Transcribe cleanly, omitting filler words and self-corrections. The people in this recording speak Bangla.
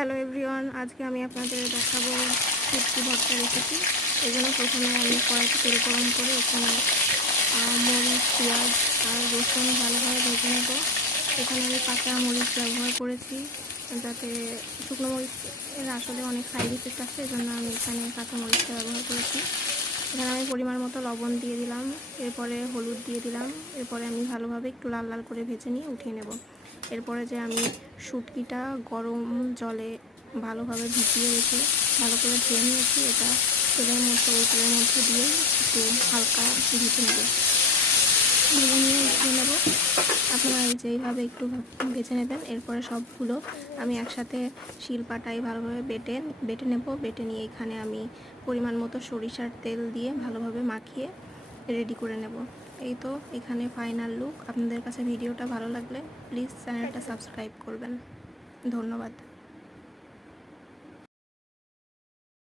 হ্যালো এভরিওয়ান, আজকে আমি আপনাদের দেখাবো শুটকি ভর্তা রেসিপি। এই জন্য প্রথমে আমি কড়াইতে তেল গরম করে এখানে মরিচ, পেঁয়াজ আর রসুন ভালোভাবে ভেজে নেব। এখানে আমি কাঁচা মরিচ ব্যবহার করেছি, যাতে শুকনো মরিচের আসলে অনেক সাইড ইফেক্ট আছে, এই জন্য আমি এখানে কাঁচা মরিচটা ব্যবহার করেছি। এখানে আমি পরিমাণ মতো লবণ দিয়ে দিলাম, এরপরে হলুদ দিয়ে দিলাম। এরপরে আমি ভালোভাবে একটু লাল লাল করে ভেজে নিয়ে উঠিয়ে নেব। এরপরে যে আমি শুটকিটা গরম জলে ভালোভাবে ভিজিয়ে রেখে ভালো করে ধুয়ে নিয়েছি, এটা তেলের মধ্যে দিয়ে একটু হালকা ভেজে নেব। ভেজে নিয়ে উঠিয়ে নেব। আপনারা যেইভাবে একটু ভেজে নেবেন। এরপরে সবগুলো আমি একসাথে শিলপাটায় ভালোভাবে বেটে নেব। বেটে নিয়ে এখানে আমি পরিমাণ মতো সরিষার তেল দিয়ে ভালোভাবে মাখিয়ে রেডি করে নেব। এই তো এখানে ফাইনাল লুক। আপনাদের কাছে ভিডিওটা ভালো লাগলে প্লিজ চ্যানেলটা সাবস্ক্রাইব করবেন। ধন্যবাদ।